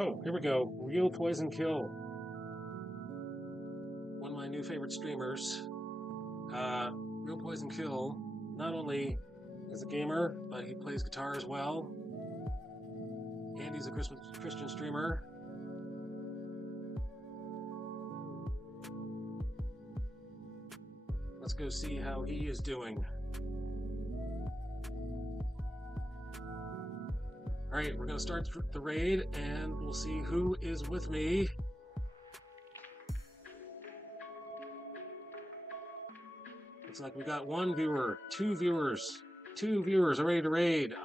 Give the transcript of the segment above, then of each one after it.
Oh, here we go. Real Poison Kill. One of my new favorite streamers. Real Poison Kill not only is a gamer, but he plays guitar as well. And he's a Christian streamer. Let's go see how he is doing. Alright, we're going to start the raid, and we'll see who is with me. Looks like we got one viewer, two viewers are ready to raid.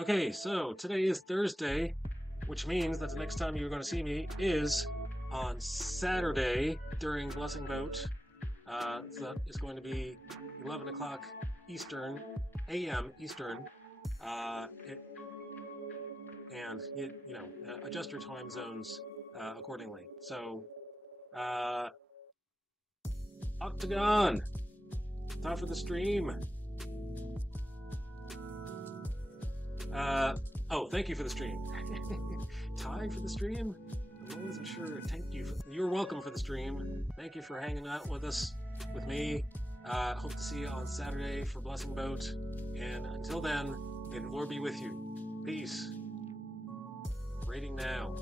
Okay, so today is Thursday, which means that the next time you're going to see me is on Saturday during Blessing Bout. So it's going to be 11 o'clock Eastern, a.m. Eastern. Adjust your time zones accordingly. So, Octagon, time for the stream. Thank you for the stream. Time for the stream? I wasn't sure. Thank you. You're welcome for the stream. Thank you for hanging out with us, with me. Hope to see you on Saturday for Blessing Boat. And until then, may the Lord be with you. Peace. Rating now.